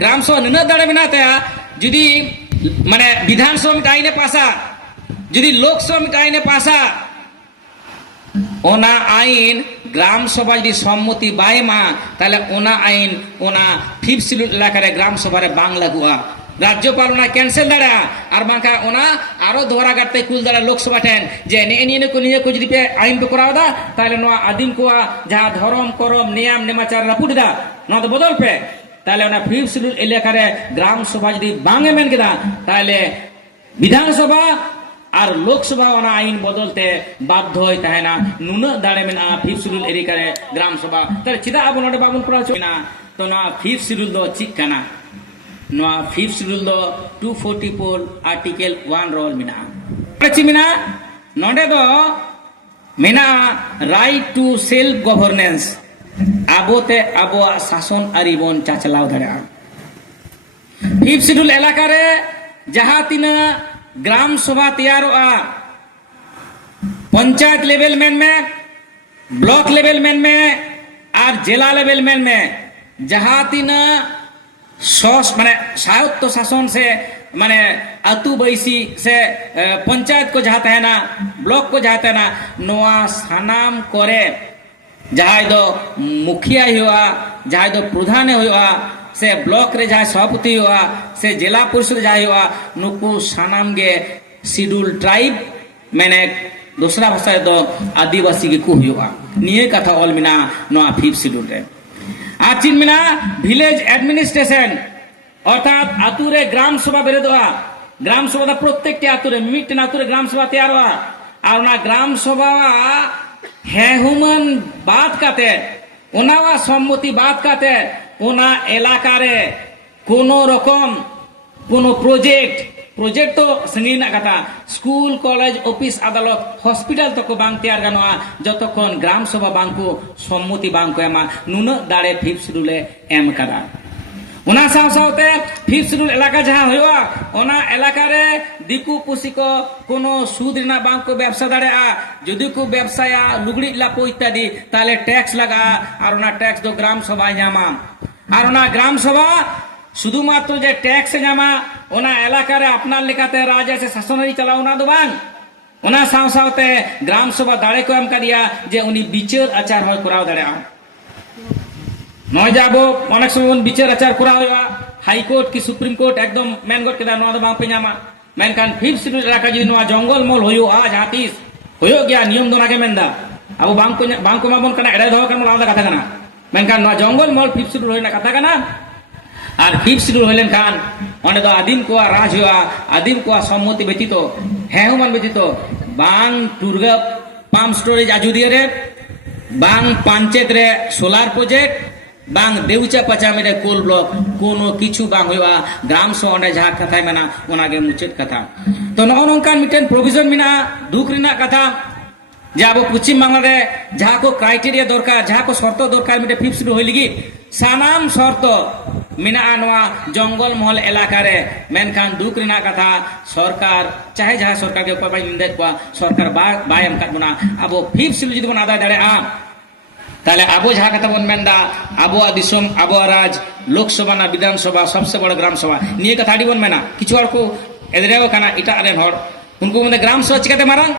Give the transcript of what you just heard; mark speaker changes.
Speaker 1: গ্রামসভা নুন ᱫᱟᱲᱮ ᱢᱮᱱᱟᱜ ᱛᱟᱭᱟ ᱡᱩᱫᱤ ᱢᱟᱱᱮ ᱵᱤᱫᱷᱟᱱᱥᱚᱵᱷᱟ ᱢᱤᱫᱴᱟᱝ ᱟᱭᱤᱱᱮ ᱯᱟᱥᱟ যদি লোকসভা মিটা আইনে পাশা ওনা আইন গ্রাম সভা যদি সম্মতি বাই মা তাহলে ওনা আইন ওনা ফিফ সিলুট এলাকারে গ্রাম সভারে বাংলা গুয়া রাজ্যপাল ওনা ক্যান্সেল দাঁড়া আর বাঁকা ওনা আরও ধরা গাড়তে কুল দাঁড়া লোকসভা ঠেন যে নিয়ে যদি পে আইন পে করাও দা তাহলে নোয়া আদিম কোয়া যা ধরম করম নিয়াম নেমাচার রাপুট দা না তো বদল পে তাহলে ওনার ফিফথ শিডিউল এলাকা গ্রাম সভা যদি বাং মেন ᱢᱮᱱ তাহলে বিধানসভা আর লোকসভা ওনা আইন বদলতে বাধ্য হয়ে থাকে না। নুন দাঁড়ে মেন ফিফ শিডিউল এরিকা গ্রাম সভা। তাহলে চিদা আবু নডে বাবুন করা চলে না। তো না ফিফ শিডিউল দো চিক কানা। না ফিফ শিডিউল দো 244 আর্টিকেল ওয়ান রোল মেনা। ᱪᱮᱫ ᱢᱮᱱᱟ ᱱᱚᱰᱮ ᱫᱚ ᱢᱮᱱᱟᱜᱼᱟ রাইট টু সেলফ গভর্নেন্স ᱟᱵᱚᱛᱮ ᱟᱵᱚᱣᱟᱜ ᱥᱟᱥᱚᱱ ᱟᱹᱨᱤ ᱵᱚᱱ ᱪᱟᱪᱞᱟᱣ ᱫᱟᱲᱮᱭᱟᱜᱼᱟ ᱯᱷᱤᱯ ᱥᱤᱰᱩᱞ ᱮᱞᱟᱠᱟᱨᱮ ᱡᱟᱦᱟᱸ ᱛᱤᱱᱟᱹᱜ ᱜᱨᱟᱢ ᱥᱚᱵᱷᱟ ᱛᱮᱭᱟᱨᱚᱜᱼᱟ ᱯᱚᱧᱪᱟᱭᱮᱛ ᱞᱮᱵᱮᱞ ᱢᱮᱱᱢᱮ ᱵᱞᱚᱠ ᱞᱮᱵᱮᱞ ᱢᱮᱱᱢᱮ আর জেলা লেভেল মেনমে যাহা তিনা সস মানে স্বায়ত্ত শাসন সে মানে আতু বৈসি সে পঞ্চায়েত কো যাহা তেনা ব্লক কো যাহা তেনা নোয়া সানাম করে ᱡᱟᱦᱟᱸᱭ ᱫᱚ ᱢᱩᱠᱷᱤᱭᱟᱭ ᱦᱩᱭᱩᱜᱼᱟ ᱡᱟᱦᱟᱸᱭ ᱫᱚ ᱯᱨᱚᱫᱷᱟᱱᱮ ᱦᱩᱭᱩᱜᱼᱟ ᱥᱮ ᱵᱞᱚᱠ ᱨᱮ ᱡᱟᱦᱟᱸᱭ ᱥᱚᱵᱷᱟᱯᱚᱛᱤ ᱦᱩᱭᱩᱜᱼᱟ ᱥᱮ ᱡᱮᱞᱟ ᱯᱚᱨᱤᱥᱚᱫ ᱨᱮ ᱡᱟᱦᱟᱸᱭ ᱦᱩᱭᱩᱜᱼᱟ ᱱᱩᱠᱩ ᱥᱟᱱᱟᱢ ᱜᱮ ᱥᱤᱰᱩᱞ ᱴᱨᱟᱭᱤᱵ ᱢᱮᱱᱮ ᱫᱚᱥᱨᱟ ᱵᱷᱟᱥᱟ ᱨᱮᱫᱚ ᱟᱹᱫᱤᱵᱟᱹᱥᱤ ᱜᱮᱠᱚ ᱦᱩᱭᱩᱜᱼᱟ ᱱᱤᱭᱟᱹ ᱠᱟᱛᱷᱟ ᱚᱞ ᱢᱮᱱᱟᱜᱼᱟ ᱱᱚᱣᱟ ᱯᱷᱤᱯ ᱥᱤᱰᱩᱞ ᱨᱮ ᱟᱨ ᱪᱮᱫ ᱢᱮᱱᱟᱜᱼᱟ ᱵᱷᱤᱞᱮᱡ ᱮᱰᱢᱤᱱᱤᱥᱴ্রেশন অর্থাৎ আতু রে গ্রাম সভা বেরোদোয়া গ্রাম সভা প্রত্যেকটি আতুরে মিটটেন আতুরে গ্রাম সভা তৈরি আর গ্রাম সভা હેહુમન বাদ কাতে ઓનાવા সম্মতি বাদ কাতে ওনা এলাকারে কোন রকম কোন প্রজেক্ট প্রজেক্ট তো সঙ্গীন কথা স্কুল, কলেজ, অফিস, আদালত, হসপিটাল তো বাং তৈয়ার গানোয়া। যতক্ষণ গ্রাম সভা বাংকু সম্মতি বাংকু এমা নুনক দাঁড়ে ফিপ সিডুলে এম কাদা ᱚᱱᱟ ᱥᱟᱶ ᱥᱟᱶᱛᱮ ᱯᱷᱤᱯ ᱥᱤᱰᱩᱞ ᱮᱞᱟᱠᱟ ᱡᱟᱦᱟᱸ ᱦᱩᱭᱩᱜᱼᱟ ᱚᱱᱟ ᱮᱞᱟᱠᱟ ᱨᱮ ᱫᱤᱠᱩ ᱯᱩᱥᱤ ᱠᱚ ᱠᱳᱱᱳ ᱥᱩᱫ ᱨᱮᱱᱟᱜ ᱵᱟᱝ ᱠᱚ ᱵᱮᱵᱽᱥᱟ ᱫᱟᱲᱮᱭᱟᱜᱼᱟ ᱡᱩᱫᱤ ᱠᱚ ᱵᱮᱵᱽᱥᱟᱭᱟ ᱞᱩᱜᱽᱲᱤᱡ ᱞᱟᱯᱚ ᱤᱛᱛᱟᱫᱤ ᱛᱟᱦᱚᱞᱮ ᱴᱮᱠᱥ ᱞᱟᱜᱟᱜᱼᱟ ᱟᱨ ᱚᱱᱟ ᱴᱮᱠᱥ ᱫᱚ ᱜᱨᱟᱢ ᱥᱚᱵᱷᱟᱭ ᱧᱟᱢᱟ আর ওনা গ্রাম সভা শুধুমাত্র যে ট্যাক্স জামা ওনা এলাকার আপনার লেখাতে রাজ আছে শাসনারি চালাও না দোবান ওনা সাথে সাথে গ্রাম সভা দাঁড়ে কো এম কারিয়া যে উনি বিচার আচার হয় করাও দাঁড়ে নয় যে আবো অনেক সময় বন বিচার আচার করা হয় হাইকোর্ট কি সুপ্রিম কোর্ট একদম মেন কোর্ট কেদা নোয়া ᱫᱚ ᱵᱟᱝ ᱯᱮ ᱧᱟᱢᱟ ᱢᱮᱱᱠᱷᱟᱱ ᱯᱷᱤᱯ ᱥᱤᱰᱩᱞ ᱮᱞᱟᱠᱟ ᱡᱩᱫᱤ ᱱᱚᱣᱟ ᱡᱚᱝᱜᱚᱞ ᱢᱚᱞ ᱦᱩᱭᱩᱜᱼᱟ ᱡᱟᱦᱟᱸ ᱛᱤᱥ ᱦᱩᱭᱩᱜ ᱜᱮᱭᱟ ᱱᱤᱭᱚᱢ ᱫᱚ ᱚᱱᱟᱜᱮ ᱢᱮᱱᱫᱟ ᱟᱵᱚ ᱵᱟᱝ ᱠᱚ ᱧᱟ- ᱵᱟᱝ ᱠᱚ ᱮᱢᱟᱵᱚᱱ ᱠᱟᱱᱟ ᱮᱲᱮ ᱫᱚᱦᱚ ᱠᱟᱱᱟ ᱟᱞᱟᱫᱟ ᱠᱟᱛᱷᱟ ᱠᱟᱱᱟ ᱢᱮᱱᱠᱷᱟᱱ ᱱᱚᱣᱟ ᱡᱚᱝᱜᱚᱞ ᱢᱚᱞ ᱯᱷᱤᱯ ᱥᱤᱰᱩᱞ ᱨᱮᱱᱟᱜ ᱠᱟᱛᱷᱟ ᱠᱟᱱᱟ আর ফিফ শিডিউল হইলেন খান অনে তো আদিম কোয়া রাজ হুয়া আদিম কোয়া সম্মতি ব্যতীত হ্যাঁ হুমান ব্যতীত বাং টুর্গা পাম্প স্টোরেজ আজুদিয়া রে বাং পঞ্চায়েত রে সোলার প্রজেক্ট ᱵᱟᱝ ᱫᱮᱣᱪᱟ ᱯᱟᱪᱟᱢᱤᱨᱮ ᱠᱳᱞ ᱵᱞᱚᱠ ᱠᱳᱱᱳ ᱠᱤᱪᱷᱩ ᱵᱟᱝ ᱦᱩᱭᱩᱜᱼᱟ ᱜᱨᱟᱢ ᱥᱚ ᱚᱸᱰᱮ ᱡᱟᱦᱟᱸ ᱠᱟᱛᱷᱟᱭ ᱢᱮᱱᱟ ᱚᱱᱟᱜᱮ ᱢᱩᱪᱟᱹᱫ ᱠᱟᱛᱷᱟ ᱛᱚ ᱱᱚᱜᱼᱚ ᱱᱚᱝᱠᱟᱱ ᱢᱤᱫᱴᱮᱱ ᱯᱨᱚᱵᱷᱤᱡᱚᱱ ᱢᱮᱱᱟᱜᱼᱟ ᱫᱩᱠ ᱨᱮᱱᱟᱜ ᱠᱟᱛᱷᱟ ᱡᱮ ᱟᱵᱚ ᱯᱚᱪᱷᱤᱢ ᱵᱟᱝᱞᱟ ᱨᱮ ᱡᱟᱦᱟᱸ ᱠᱚ ᱠᱨᱟᱭᱴᱮᱨᱤᱭᱟ ᱫᱚᱨᱠᱟর ᱡᱟᱦᱟᱸ ᱠᱚ ᱥᱚᱨᱛᱚ ᱫᱚᱨᱠᱟর ᱢᱤᱫᱴᱮᱱ ᱯᱷᱤᱯ ᱥᱤᱰᱩ ᱦᱩᱭ ᱞᱟᱹᱜᱤᱫ ᱥᱟᱱᱟᱢ ᱥᱚᱨᱛᱚ ᱢᱮᱱᱟᱜᱼᱟ ᱱᱚᱣᱟ ᱡᱚᱝᱜᱚᱞ ᱢᱚᱦᱚᱞ ᱮᱞᱟᱠᱟ ᱨᱮ ᱢᱮᱱᱠᱷᱟᱱ ᱫᱩᱠ ᱨᱮᱱᱟᱜ ᱠᱟᱛᱷᱟ ᱥᱚᱨᱠᱟᱨ ᱪᱟᱦᱮ ᱡᱟᱦᱟᱸ ᱥᱚᱨᱠᱟᱨ ᱜᱮ ᱚᱠᱚᱭ ᱵᱟᱭ ᱢᱮᱱᱫᱮᱫ ᱠᱚᱣᱟ ᱥᱚᱨᱠᱟᱨ ᱵᱟᱭ ᱮᱢ ᱠᱟᱫ ᱵᱚᱱᱟ ᱟᱵᱚ ᱯᱷᱤᱯ ᱥᱤᱰᱩ ᱡᱩᱫᱤ ᱵᱚᱱ ᱟᱫᱟᱭ ᱫᱟᱲᱮᱭᱟᱜᱼᱟ তাহলে আবু বলবেন দা আবহাওয়া দিসম আবহাওয়া রাজ, লোকসভা না বিধানসভা সবসে বড় গ্রাম সভা নিয়ে কথা বন মেনা কিছু আর এদের কানা ইটাগ হর উনকু মধ্যে গ্রাম সভা চিকাতে মারাং।